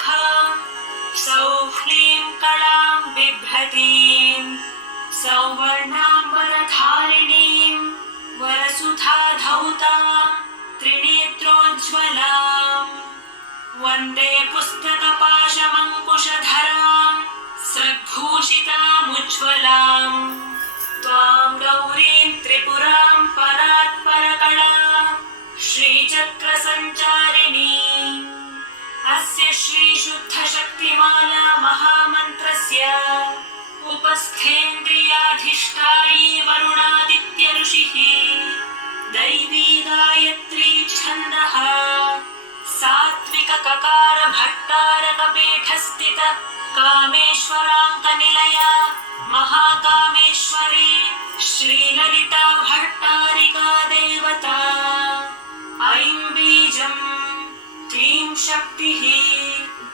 शिखां सौः क्लीं कलां बिभ्रतीं सौवर्णां वरधारिणीं वरसुधाधौतां त्रिनेत्रोज्ज्वलां वन्दे पुस्तकपाशमङ्कुशधरां सद्भूषितामुज्ज्वलां त्वां गौरीं त्रिपुरां परात्परकलां श्रीचक्रसञ्चारिणी अस्य श्रीशुद्धशक्तिमाला महामन्त्रस्य उपस्थेन्द्रियाधिष्ठायी वरुणादित्य ऋषिः दैवी गायत्री छन्दः सात्विक ककार भट्टारकपीठस्थित कामेश्वराङ्कनिलया महाकामेश्वरी श्रीललिता भट्टारिका देवता ऐं बीजं क्लीं शक्तिः